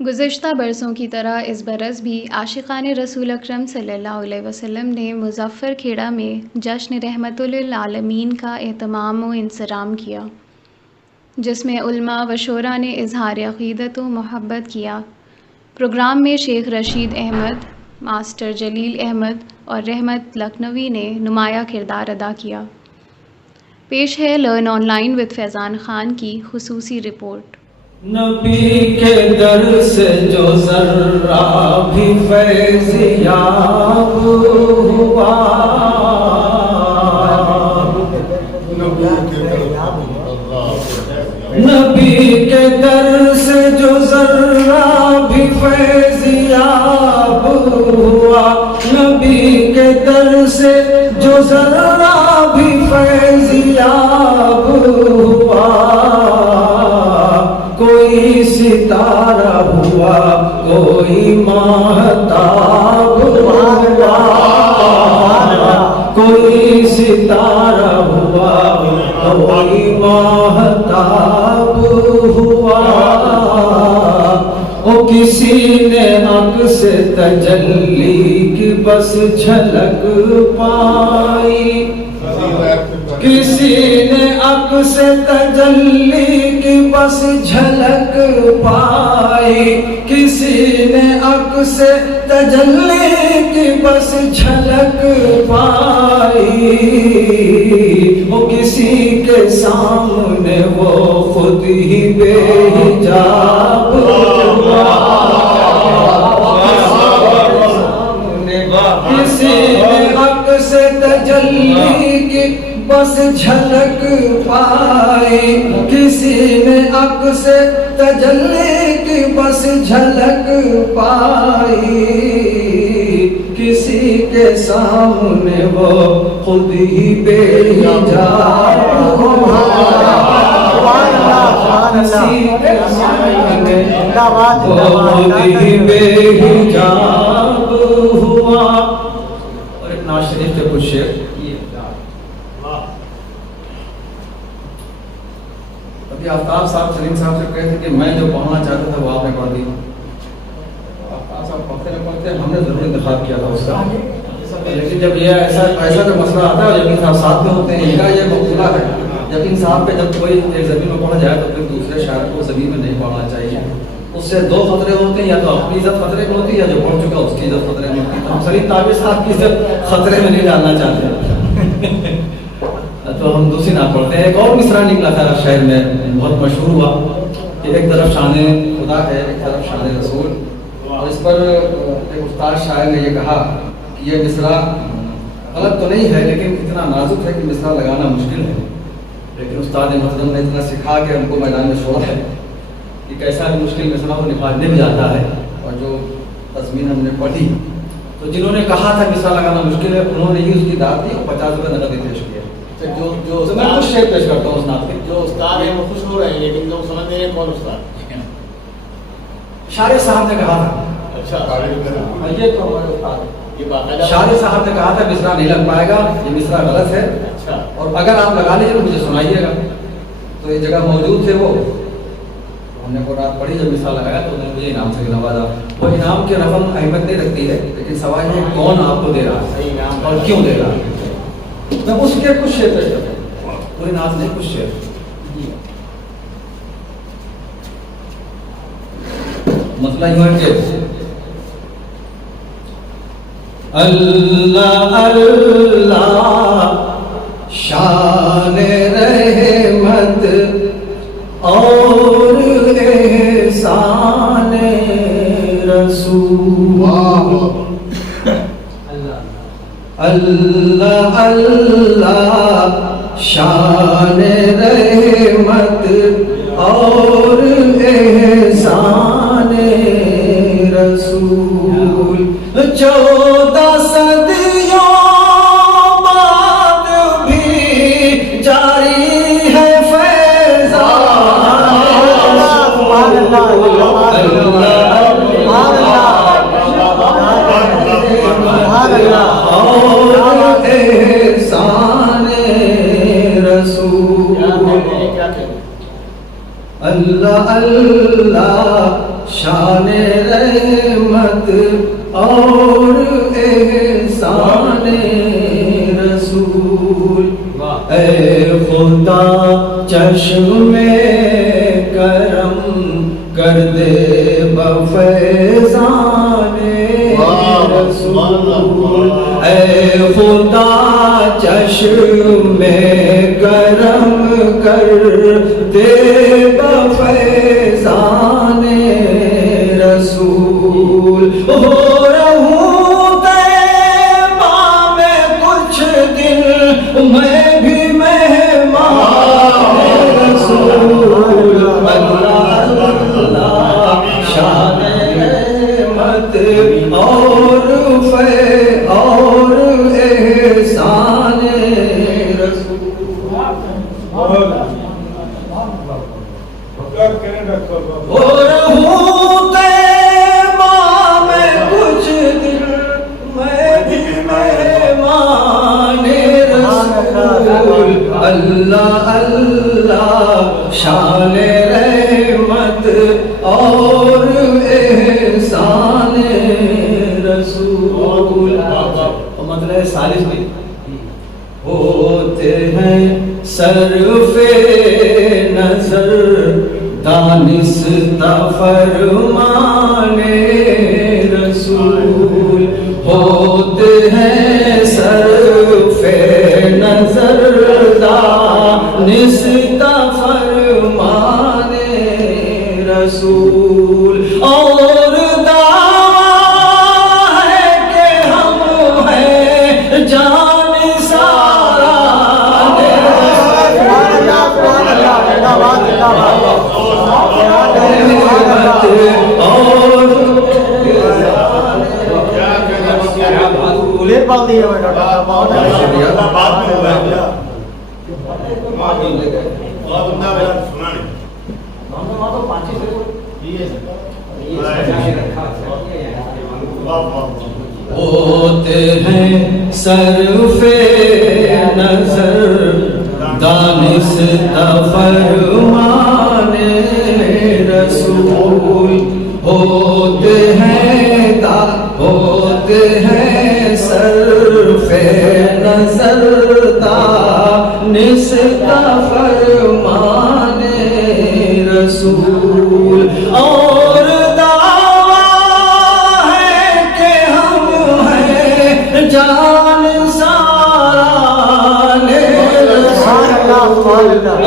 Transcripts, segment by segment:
گزشتہ برسوں کی طرح اس برس بھی عاشقان رسول اکرم صلی اللہ علیہ وسلم نے مظفر کھیڑا میں جشن رحمت للعالمین کا اہتمام و انصرام کیا، جس میں علماء و شعراء نے اظہار عقیدت و محبت کیا۔ پروگرام میں شیخ رشید احمد، ماسٹر جلیل احمد اور رحمت لکھنوی نے نمایاں کردار ادا کیا۔ پیش ہے لرن آن لائن وتھ فیضان خان کی خصوصی رپورٹ۔ نبی کے در سے جو ذرہ بھی فیض یاب ہوا، نبی کے در سے جو ذرہ بھی فیض یاب ہوا، نبی کے در سے جو ذرہ بھی فیض یاب ہوا، کوئی ستارہ ہوا کوئی ماہتاب ہوا، کوئی ستارہ ہوا کوئی ماہتاب ہوا، او کسی نے عکس تجلی کی بس جھلک پائی، کسی نے عکس تجلی کی بس جھلک پائی، کسی نے عکس تجلی کی بس جھلک پائی، وہ کسی کے سامنے وہ خود ہی بے حجاب ہوا، کسی نے عکس تجلی کی بس جھلک پائی، کسی نے عکس تجلی کی بس جھلک پائی، کسی کے سامنے وہ خود ہی بے حجاب ہوا، کسی کے سامنے وہ خود ہی بے حجاب ہوا۔ اور ایک نعت شریف کے کچھ شعر، آفتاب صاحب سلیم صاحب سے کہتے تھے کہ میں جو پڑھنا چاہتا تھا وہ آپ نے پڑھ دی، آفتاب صاحب پڑھتے نہ پڑھتے ہم نے ضرور انتخاب کیا تھا اس کا، لیکن جب یہ ایسا جو مسئلہ آتا ہے یقین صاحب ساتھ میں ہوتے ہیں، ان کا یہ مقولہ ہے یقین صاحب پہ جب کوئی ایک زمین میں پڑھا جائے تو پھر دوسرے شاعر کو زمین میں نہیں پڑھنا چاہیے، اس سے دو خطرے ہوتے ہیں، یا تو اپنی عزت خطرے میں ہوتی ہے یا جو پڑھ چکا اس کی عزت خطرے میں ہوتی ہے، ہم سلیم تابر صاحب کی عزت خطرے میں نہیں ڈالنا چاہتے تو ہم دوسری نہ پڑھتے ہیں۔ ایک اور مصرع نکلا تھا شعر میں بہت مشہور ہوا کہ ایک طرف شان خدا ہے ایک طرف شان رسول، اور اس پر ایک استاد شاعر نے یہ کہا کہ یہ مصرع غلط تو نہیں ہے لیکن اتنا نازک ہے کہ مصرع لگانا مشکل ہے، لیکن استاد محترم نے اتنا سکھا کے ہم کو میدان میں چھوڑا ہے کہ کیسا بھی مشکل مصرع کو نبھانے بھی جاتا ہے، اور جو تضمین ہم نے پڑھی تو جنہوں نے کہا تھا مصرع لگانا مشکل ہے انہوں نے ہی اس کی داد دی اور 50 روپے نقد ہی پیش کیا۔ جو میں کچھ شعر پیش کرتا ہوں اس نعت کے، جو استاد ہیں وہ خوش ہو رہے ہیں لیکن لوگ سمجھ نہیں رہے کون استاد۔ شارع صاحب نے کہا تھا، اچھا یہ تو ہمارے استاد ہیں، یہ باقاعدہ شارع صاحب نے کہا تھا مصرع نہیں لگ پائے گا، یہ مصرع غلط ہے، اچھا اور اگر آپ لگا لیجیے تو مجھے سنائیے گا، تو یہ جگہ موجود تھے وہ، ہم نے وہ رات پڑھی جب مصرع لگایا تو انہوں نے مجھے انعام سے نوازا۔ وہ انعام کی رقم اہمیت نہیں رکھتی ہے لیکن سوال یہ کون آپ کو دے رہا ہے اور کیوں دے رہا ہے۔ میں اس کے کچھ شعر پیش کرتا ہوں، پوری نعت نہیں کچھ شعر۔ مسئلہ یوں ہے کہ اللہ اللہ شان رحمت اور احسان رسول، اللہ اللہ شان رحمت اور احسان رسول، 14 صدیوں بعد بھی جاری ہے فیضان اور احسان رسول، اللہ اللہ اللہ شان رحمت اور احسان رسول اے خدا چشم کرم کر دے بفیضان رسول اے خدا چشم کرم کر دے بفیضان رسول ہو رہوں طیبہ میں کچھ دن میں بھی مہمان رسول اللہ اللہ شان رحمت اور احسان رسول ہو رہوں طیبہ میں کچھ دن میں بھی مہمان رسول اللہ اللہ شان رحمت اور احسان رسول مطلب ثالث میں ہوتے ہیں صرف نظر دانستہ فرمان رسول ہوتے ہیں صرف نظر دانستہ فرمان رسول اور دعویٰ ہے کہ ہم ہیں جان سارا ہوتے ہیں صرف نظر دانستہ فرمان رسول ہوتے ہیں صرف نظر دانستہ فرمان رسول اور دعویٰ ہے کہ ہم ہیں جان سارا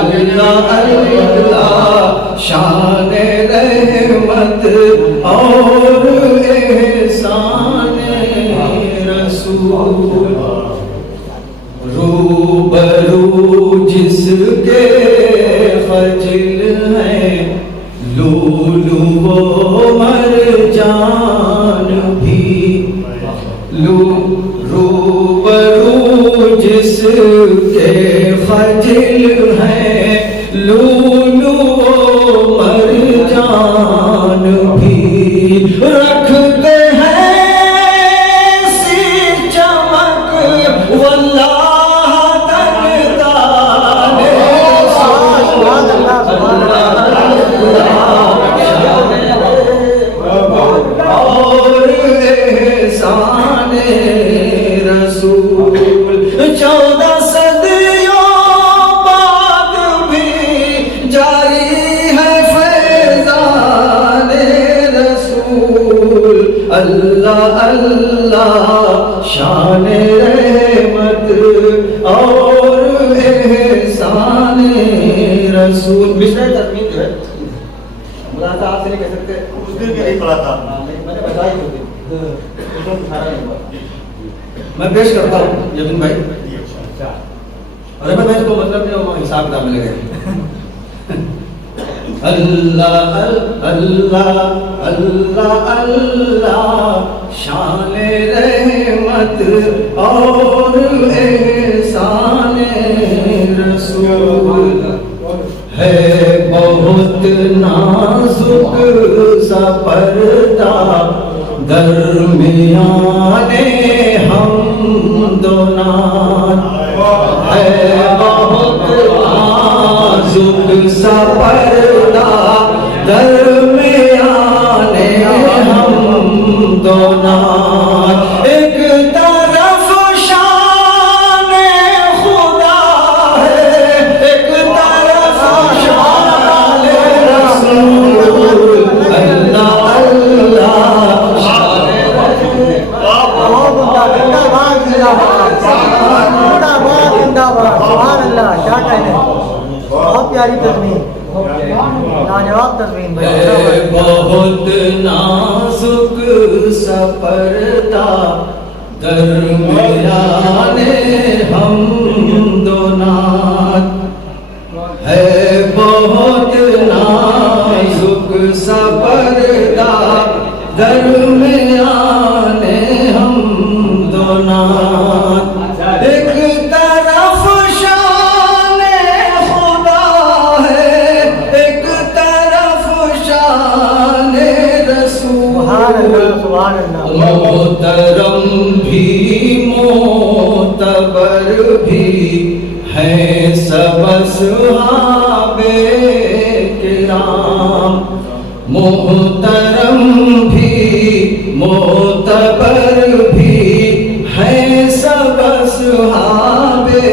اللہ اللہ شان رحمت اور احسان رسول روبرو جس کے خجل ہیں لولو و مرجان بھی روبرو جس کے خجل ہیں لولو و مرجان بھی رکھتے ہیں سی چمک واللہ تنگدان اور احسان رسول 14 صدیوں بعد بھی جاری ہے فیضان رسول اللہ اللہ شان رحمت اور احسان رسول بشرح تکمیل جو ہے ملاحظہ آپ سے نہیں کہہ سکتے اس دن کے نہیں پڑھا تھا میں نے بتایا ہی ہوتی میں پیش کرتا ہوں یقین بھائی اور احمد بھائی کو مطلب نہیں وہ حساب کتاب ملے گا اللہ اللہ اللہ اللہ شان رحمت اور احسان رسول ہے بہت نازک سا پردہ درمیان ہم دونوں ہے بہت نازک سا پردہ درمیان ہم دونوں ایک طرف شان خدا ہے ایک طرف شان رسول اللہ اللہ شان سبحان اللہ. کیا کہنے, بہت پیاری تزمین, لاجواب تزمین. بہت نازک سفر تھا درمیان ہم دونوں ہے بہت نازک سفر تھا درمیان ہم دونوں ایک طرف شان خدا ہے ایک طرف شان رسول سبحان اللہ. محترم بھی معتبر بھی ہیں سب صحابہ کرام محترم بھی معتبر بھی ہیں سب صحابہ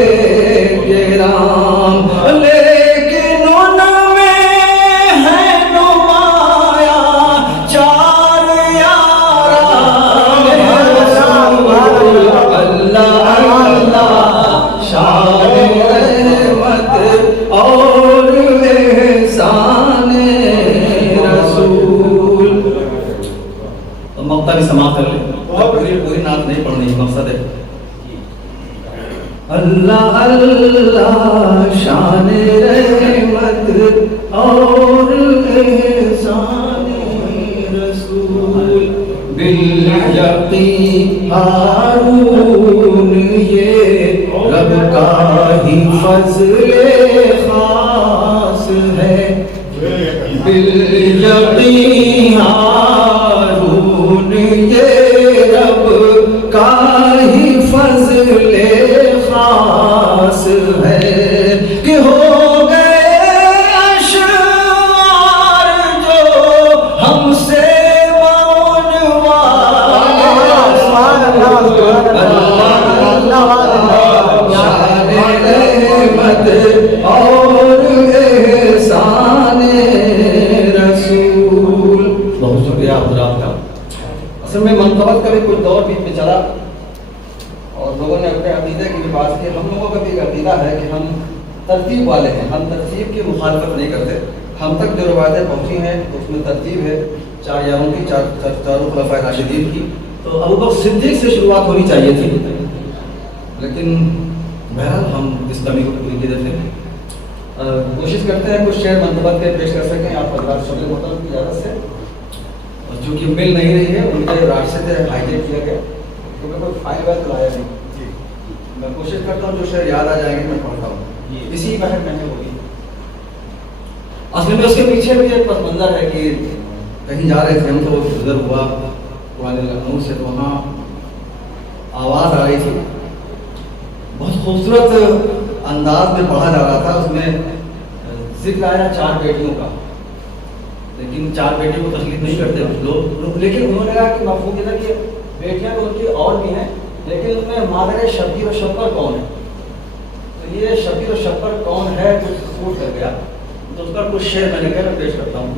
کرام لیکن ان میں ہے نمایاں چار یاران رسول اللہ اللہ شان رحمت اور احسان رسول. مقطع بھی سماعت کر لیں, پوری نعت نہیں پڑھنی, مقصد ہے اللہ اللہ شان رحمت اور احسان رسول بالیقین ہارون یہ رب کا ہی فضل خاص ہے بالیقین ہارون یہ رب کا ہی فضل خاص ہے کہ ہو گئے اشعار جو ہم سے رحمت اور احسان رسول. بہت شکریہ حضرات کا. اصل میں منقبت کا بھی کچھ دور بیچ میں چلا اور لوگوں نے اپنے عقیدے کی بھی بات کی. ہم لوگوں کا بھی ایک عقیدہ ہے کہ ہم ترتیب والے ہیں, ہم ترتیب کی مخالفت نہیں کرتے. ہم تک جو روایتیں پہنچی ہیں اس میں ترتیب ہے چار یاروں کی, چاروں خلفائے راشدین کی. تو ابوبکر صدیق سے شروعات ہونی چاہیے تھی, لیکن بہرحال ہم اس کمی کو پوری کی دیتے ہیں. کوشش کرتے ہیں کچھ شعر منتبت کے پیش کر سکیں آپ حضرات شبیر محترم کی اجازت سے. جو کہ مل نہیں رہی ہے ان کے راستے سے ہائیجیک کیا گیا کیونکہ کوئی فائل وائل لایا نہیں. میں کوشش کرتا ہوں جو شعر یاد آ جائیں گے میں پڑھتا ہوں. اسی بحث میں ہوگی. اصل میں اس کے پیچھے بھی ایک پس منظر ہے کہ کہیں جا رہے تھے ہم تو گزر ہوا پرانے لکھنؤ سے, تو وہاں آواز آ رہی تھی, بہت خوبصورت انداز میں پڑھا جا رہا تھا. اس میں ذکر آیا 4 بیٹیوں کا, لیکن 4 بیٹیوں کو تسلیم نہیں کرتے لوگ, لیکن انہوں نے کہا کہ مفہوم یہ تھا کہ بیٹیاں تو ان کی اور بھی ہیں, لیکن ان میں مادر شبیر و شبر کون ہے. تو یہ شبیر و شبر کون ہے کچھ سوٹ کر گیا, تو اس پر کچھ شعر میں نے کہا پیش کرتا ہوں.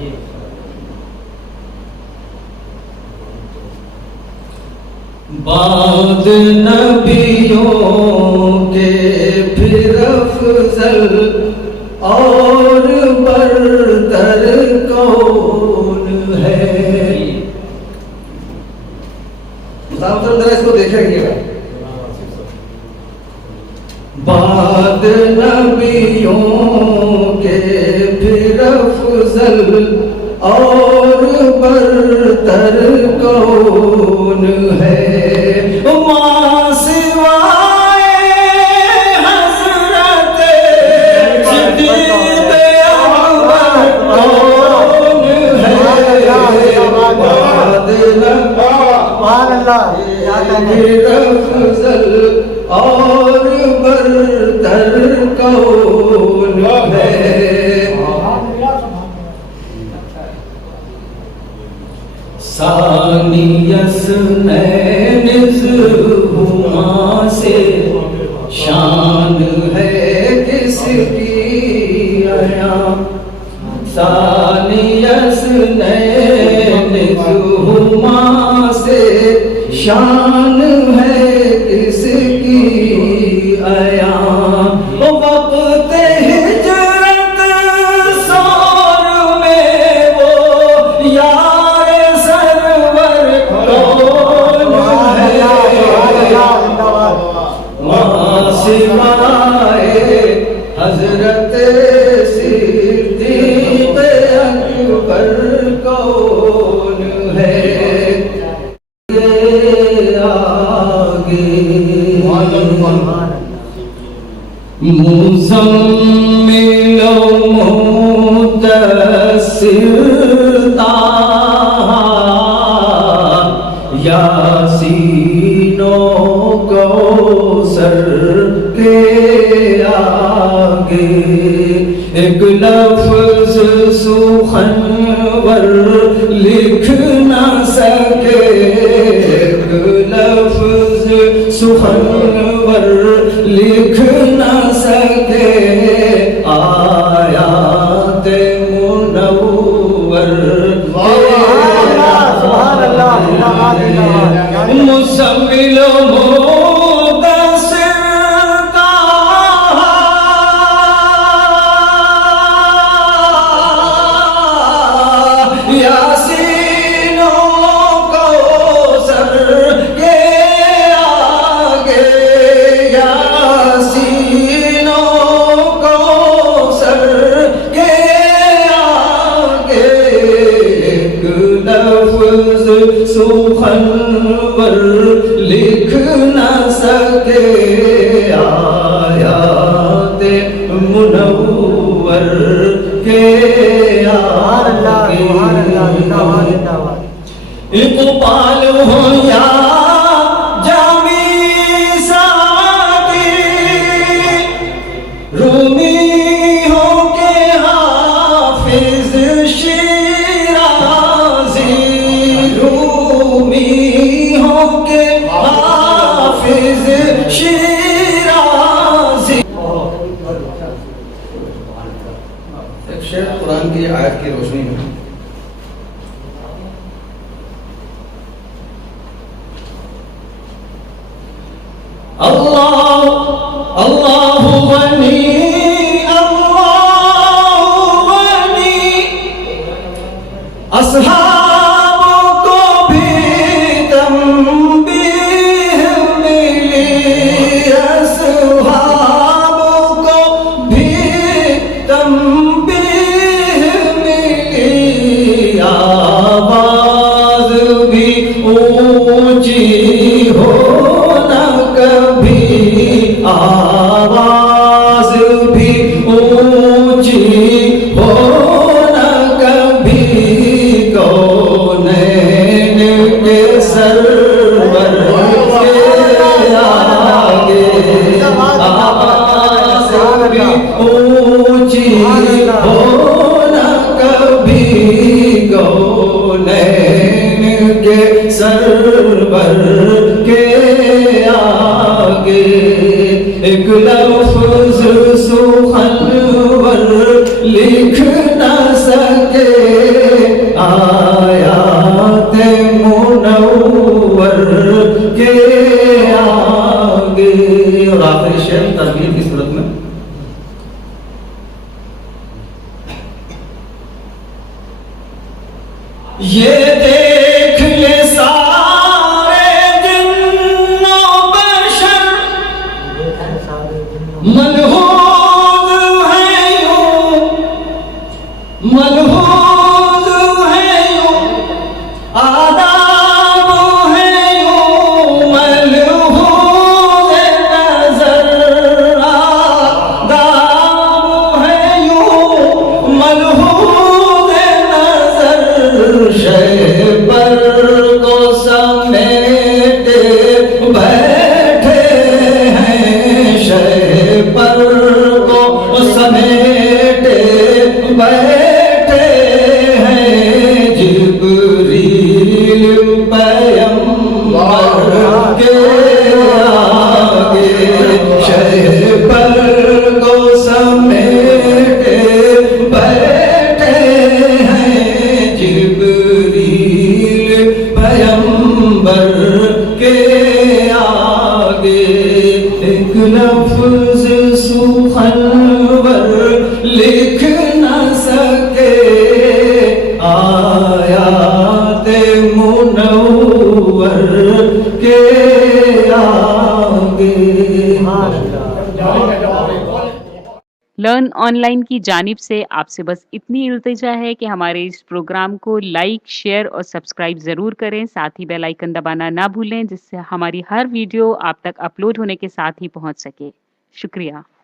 بعد نبیوں کے پھر افضل اور برتر کون ہے. مسافر ذرا اس کو دیکھیں گے. بعد نبیوں کے پھر افضل اور برتر کون ہے. ماں سوائے حضرت صدیق اکبر کون ہے. پھر افضل اور برتر کون ہے. ثانی اثنین ہما سے شان ہے کس کی عیاں ثانی اثنین ہما سے شان ہے کس کی عیاں وقت ہجرت سور میں وہ یار سرور کون ہے وہاں سمائے حضرت صدیق اکبر کون ہے آگے مزمل و مدثر طٰہٰ یاسین و کوثر کے آگے ایک لفظ سخنور لکھ نہ سکے ایک لفظ سخنور لکھ نہ سکے آیات منور مزمل و مدثر یاسین و کوثر کے آگے یاسین و کوثر کے آگے ایک لفظ سخنور لکھ نہ سکے آیات منور کے آگے اقبال ہو یا جامی ساقی رومی ہو کے حافظ شیرازی رومی ہو کے حافظ شیرازی ایک شعر قرآن کی آیت کی روشنی میں اللہ اللہ غنی اللہ غنی اصحاب کو بھی تنبیہ ملی اصحاب کو بھی تنبیہ ملی آواز بھی اونچی ہو کبھی آواز بھی اونچی ہو نہ کبھی کونین کے سرور کے آگے آواز بھی اونچی ہو نہ کبھی کونین کے سرور کے آگے ایک لفظ سخنور لکھ نہ سکے آیات منور کے آگے اور آخری شعر تربیت کی صورت میں یہ دیکھ لے ملحوظ ہے یوں ملحوظ ہے یوں آداب ہے یوں ملحوظ نظر آداب ہے یوں ملحوظ نظر شیب لرن آن لائن کی جانب سے آپ سے بس اتنی التجا ہے کہ ہمارے اس پروگرام کو لائک، شیئر اور سبسکرائب ضرور کریں، ساتھ ہی بیل آئیکن دبانا نہ بھولیں جس سے ہماری ہر ویڈیو آپ تک اپلوڈ ہونے کے ساتھ ہی پہنچ سکے۔ شکریہ۔